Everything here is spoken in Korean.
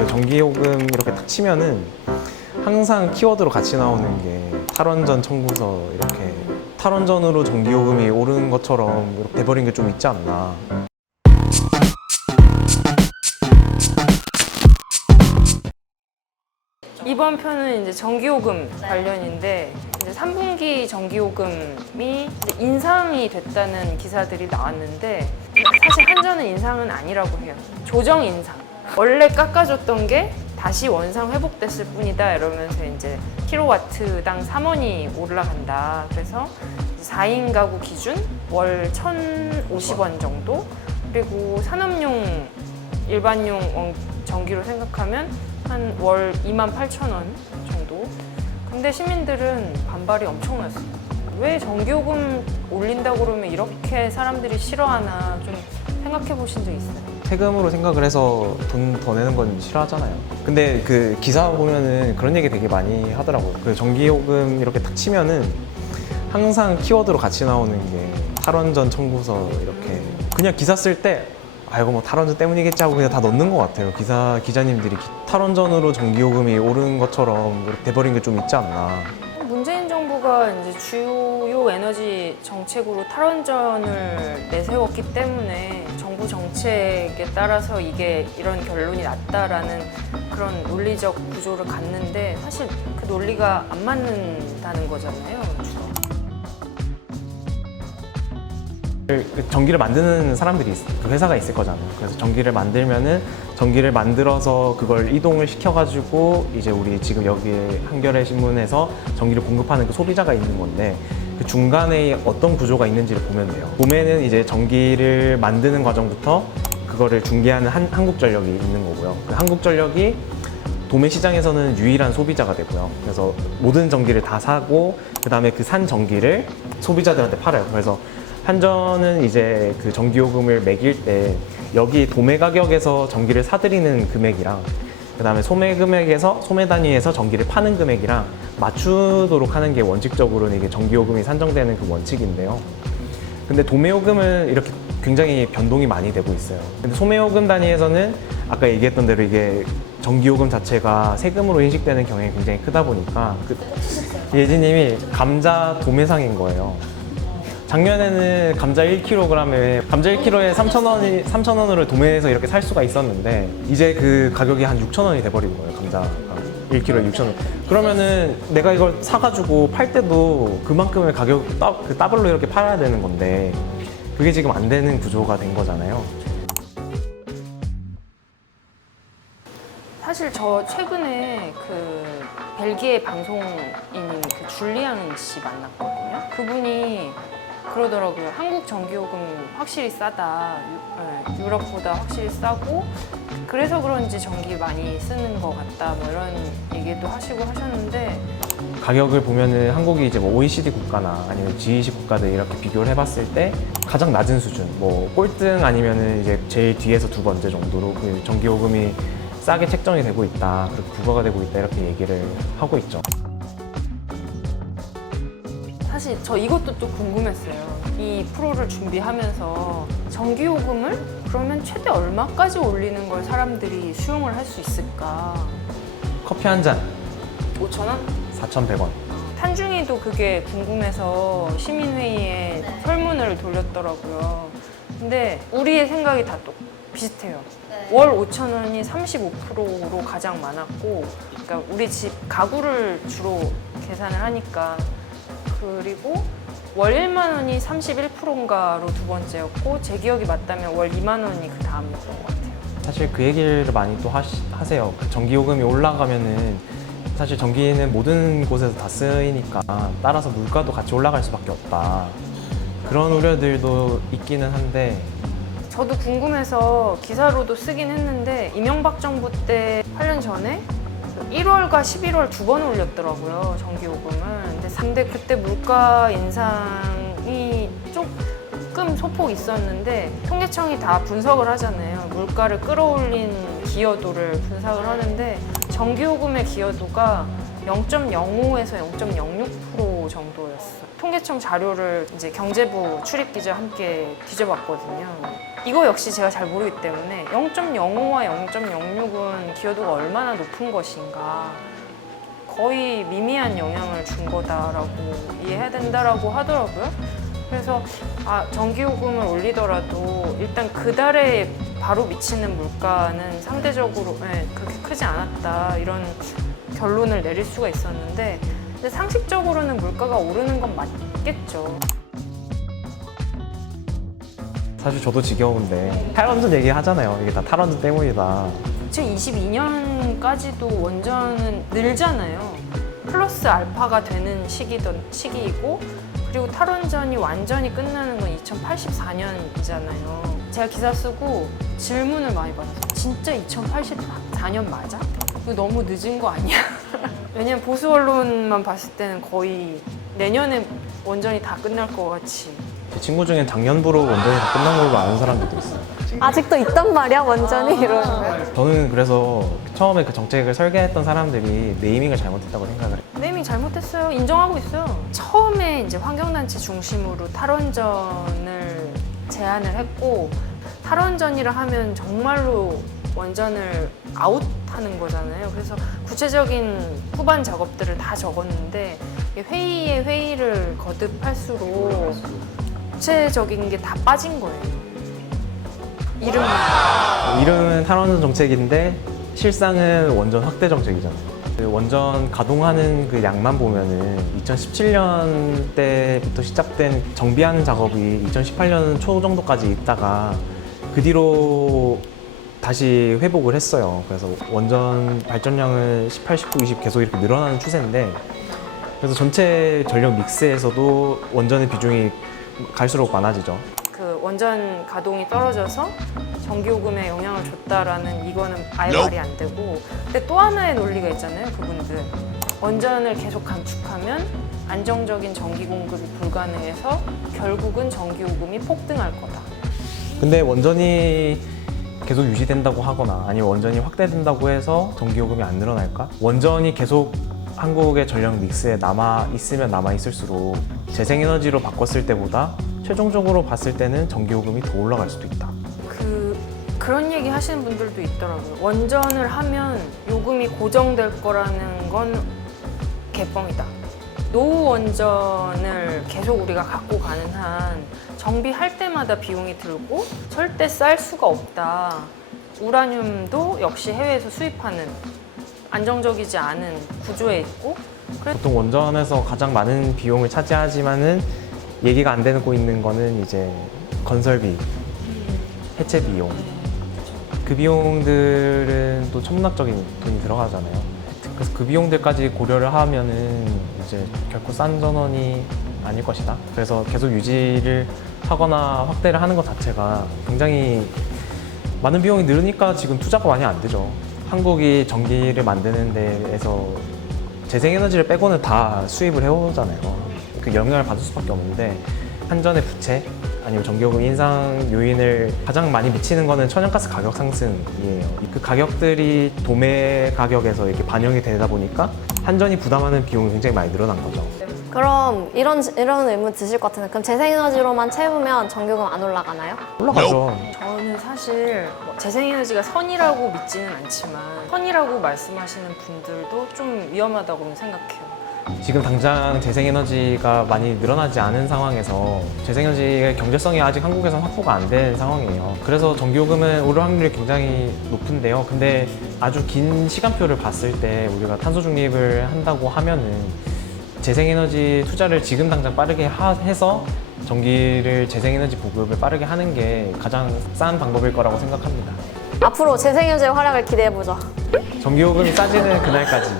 그 전기요금 이렇게 딱 치면은 항상 키워드로 같이 나오는 게 탈원전 청구서, 이렇게 탈원전으로 전기요금이 오르는 것처럼 이렇게 돼버린 게 좀 있지 않나. 이번 편은 이제 전기요금 관련인데, 이제 3분기 전기요금이 이제 인상이 됐다는 기사들이 나왔는데, 사실 한전은 인상은 아니라고 해요. 조정 인상. 원래 깎아줬던 게 다시 원상 회복됐을 뿐이다 이러면서 이제 킬로와트당 3원이 올라간다. 그래서 4인 가구 기준 월 1,050원 정도, 그리고 산업용 일반용 전기로 생각하면 한 월 28,000원 정도. 근데 시민들은 반발이 엄청났어요. 왜 전기요금 올린다고 그러면 이렇게 사람들이 싫어하나 좀 생각해 보신 적 있어요? 세금으로 생각을 해서 돈 더 내는 건 싫어하잖아요. 근데 그 기사 보면은 그런 얘기 되게 많이 하더라고요. 그 전기요금 이렇게 딱 치면은 항상 키워드로 같이 나오는 게 탈원전 청구서, 이렇게 그냥 기사 쓸 때 아 이거 뭐 탈원전 때문이겠지 하고 그냥 다 넣는 것 같아요. 기자님들이 탈원전으로 전기요금이 오르는 것처럼 이렇게 돼버린 게 좀 있지 않나. 문재인 정부가 이제 주요 에너지 정책으로 탈원전을 내세웠기 때문에 정부 정책에 따라서 이게 이런 결론이 났다라는 그런 논리적 구조를 갖는데, 사실 그 논리가 안 맞는다는 거잖아요. 그 전기를 만드는 사람들이 그 회사가 있을 거잖아요. 그래서 전기를 만들면은 전기를 만들어서 그걸 이동을 시켜가지고 이제 우리 지금 여기 한겨레 신문에서 전기를 공급하는 그 소비자가 있는 건데, 그 중간에 어떤 구조가 있는지를 보면 돼요. 봄에는 이제 전기를 만드는 과정부터 그거를 중개하는 한국전력이 있는 거고요. 그 한국전력이 도매 시장에서는 유일한 소비자가 되고요. 그래서 모든 전기를 다 사고 그 다음에 그 산 전기를 소비자들한테 팔아요. 그래서 한전은 이제 그 전기요금을 매길 때 여기 도매 가격에서 전기를 사들이는 금액이랑 그 다음에 소매 금액에서 소매 단위에서 전기를 파는 금액이랑 맞추도록 하는 게 원칙적으로는 이게 전기요금이 산정되는 그 원칙인데요. 근데 도매요금은 이렇게 굉장히 변동이 많이 되고 있어요. 근데 소매요금 단위에서는 아까 얘기했던 대로 이게 전기요금 자체가 세금으로 인식되는 경향이 굉장히 크다 보니까 예지님이 감자 도매상인 거예요. 작년에는 감자 1kg에 3,000원으로 도매해서 이렇게 살 수가 있었는데 이제 그 가격이 한 6,000원이 돼버린 거예요. 감자가 1kg에 6,000원. 그러면은 내가 이걸 사가지고 팔 때도 그만큼의 가격 그 더블로 이렇게 팔아야 되는 건데 그게 지금 안 되는 구조가 된 거잖아요. 사실 저 최근에 그 벨기에 방송인인 그 줄리안 씨 만났거든요. 그분이 그러더라고요. 한국 전기요금 확실히 싸다. 유럽보다 확실히 싸고 그래서 그런지 전기 많이 쓰는 것 같다. 뭐 이런 얘기도 하시고 하셨는데, 가격을 보면은 한국이 이제 뭐 OECD 국가나 아니면 G20 국가들 이렇게 비교를 해봤을 때 가장 낮은 수준, 뭐 꼴등 아니면은 이제 제일 뒤에서 두 번째 정도로 그 전기요금이 싸게 책정이 되고 있다, 그렇게 부과가 되고 있다, 이렇게 얘기를 하고 있죠. 사실 저 이것도 또 궁금했어요. 이 프로를 준비하면서 전기요금을 그러면 최대 얼마까지 올리는 걸 사람들이 수용을 할 수 있을까? 커피 한 잔 5,000원? 4,100원. 탄중이도 그게 궁금해서 시민회의에 설문을 돌렸더라고요. 근데 우리의 생각이 다 또 비슷해요. 월 5,000원이 35%로 가장 많았고, 그러니까 우리 집 가구를 주로 계산을 하니까. 그리고 월 1만 원이 31%인가로 두 번째였고, 제 기억이 맞다면 월 2만 원이 그 다음이었던 것 같아요. 사실 그 얘기를 많이 또 하세요. 그 전기요금이 올라가면은 사실 전기는 모든 곳에서 다 쓰이니까 따라서 물가도 같이 올라갈 수밖에 없다, 그런 우려들도 있기는 한데, 저도 궁금해서 기사로도 쓰긴 했는데, 이명박 정부 때 8년 전에 1월과 11월 두 번 올렸더라고요, 전기요금을. 근데 그때 물가 인상이 조금 소폭 있었는데, 통계청이 다 분석을 하잖아요. 물가를 끌어올린 기여도를 분석을 하는데 전기요금의 기여도가 0.05에서 0.06% 정도였어요. 통계청 자료를 이제 경제부 출입기자 함께 뒤져봤거든요. 이거 역시 제가 잘 모르기 때문에 0.05와 0.06은 기여도가 얼마나 높은 것인가, 거의 미미한 영향을 준 거다라고 이해해야 된다라고 하더라고요. 그래서 전기요금을 올리더라도 일단 그 달에 바로 미치는 물가는 상대적으로 그렇게 크지 않았다, 이런 결론을 내릴 수가 있었는데, 근데 상식적으로는 물가가 오르는 건 맞겠죠. 사실 저도 지겨운데 탈원전 얘기하잖아요. 이게 다 탈원전 때문이다. 2022년까지도 원전은 늘잖아요. 플러스 알파가 되는 시기이고, 그리고 탈원전이 완전히 끝나는 건 2084년이잖아요. 제가 기사 쓰고 질문을 많이 받았어요. 진짜 2084년 맞아? 이거 너무 늦은 거 아니야? 왜냐면 보수 언론만 봤을 때는 거의 내년에 원전이 다 끝날 것 같이. 제 친구 중엔 작년부로 원전이 다 끝난 걸로 아는 사람들도 있어요. 아직도 있단 말이야 원전이 이러는 거야. 저는 그래서 처음에 그 정책을 설계했던 사람들이 네이밍을 잘못했다고 생각을 해요. 네이밍 잘못했어요. 인정하고 있어요. 처음에 이제 환경단체 중심으로 탈원전을 제안을 했고, 탈원전이라 하면 정말로 원전을 아웃하는 거잖아요. 그래서 구체적인 후반 작업들을 다 적었는데, 회의에 회의를 거듭할수록 구체적인 게 다 빠진 거예요. 이름은 탈원전 정책인데 실상은 원전 확대 정책이잖아요. 그 원전 가동하는 그 양만 보면은 2017년 때부터 시작된 정비하는 작업이 2018년 초 정도까지 있다가 그 뒤로 다시 회복을 했어요. 그래서 원전 발전량은 18, 19, 20 계속 이렇게 늘어나는 추세인데, 그래서 전체 전력 믹스에서도 원전의 비중이 갈수록 많아지죠. 그 원전 가동이 떨어져서 전기요금에 영향을 줬다라는 이거는 아예 말이 안 되고, 근데 또 하나의 논리가 있잖아요. 그분들 원전을 계속 감축하면 안정적인 전기 공급이 불가능해서 결국은 전기요금이 폭등할 거다. 근데 원전이 계속 유지된다고 하거나 아니면 원전이 확대된다고 해서 전기요금이 안 늘어날까? 원전이 계속 한국의 전력 믹스에 남아있으면 남아있을수록 재생에너지로 바꿨을 때보다 최종적으로 봤을 때는 전기요금이 더 올라갈 수도 있다. 그런 얘기 하시는 분들도 있더라고요. 원전을 하면 요금이 고정될 거라는 건 개뻥이다. 노후 원전을 계속 우리가 갖고 가는 한 정비할 때마다 비용이 들고 절대 쌀 수가 없다. 우라늄도 역시 해외에서 수입하는 안정적이지 않은 구조에 있고, 보통 원전에서 가장 많은 비용을 차지하지만은 얘기가 안 되고 있는 거는 이제 건설비, 해체 비용. 그 비용들은 또 천문학적인 돈이 들어가잖아요. 그래서 그 비용들까지 고려를 하면은 이제 결코 싼 전원이 아닐 것이다. 그래서 계속 유지를 하거나 확대를 하는 것 자체가 굉장히 많은 비용이 늘으니까 지금 투자가 많이 안 되죠. 한국이 전기를 만드는 데에서 재생에너지를 빼고는 다 수입을 해오잖아요. 그 영향을 받을 수밖에 없는데, 한전의 부채 아니면 전기요금 인상 요인을 가장 많이 미치는 거는 천연가스 가격 상승이에요. 그 가격들이 도매 가격에서 이렇게 반영이 되다 보니까 한전이 부담하는 비용이 굉장히 많이 늘어난 거죠. 그럼 이런 의문 드실 것 같은데, 그럼 재생에너지로만 채우면 전기요금 안 올라가나요? 올라가죠. 저는 사실 재생에너지가 선이라고 믿지는 않지만 선이라고 말씀하시는 분들도 좀 위험하다고 생각해요. 지금 당장 재생에너지가 많이 늘어나지 않은 상황에서 재생에너지의 경제성이 아직 한국에서는 확보가 안 된 상황이에요. 그래서 전기요금은 오를 확률이 굉장히 높은데요. 근데 아주 긴 시간표를 봤을 때 우리가 탄소 중립을 한다고 하면은 재생에너지 투자를 지금 당장 빠르게 해서 전기를 재생에너지 보급을 빠르게 하는 게 가장 싼 방법일 거라고 생각합니다. 앞으로 재생에너지의 활약을 기대해보죠. 전기요금이 싸지는 그날까지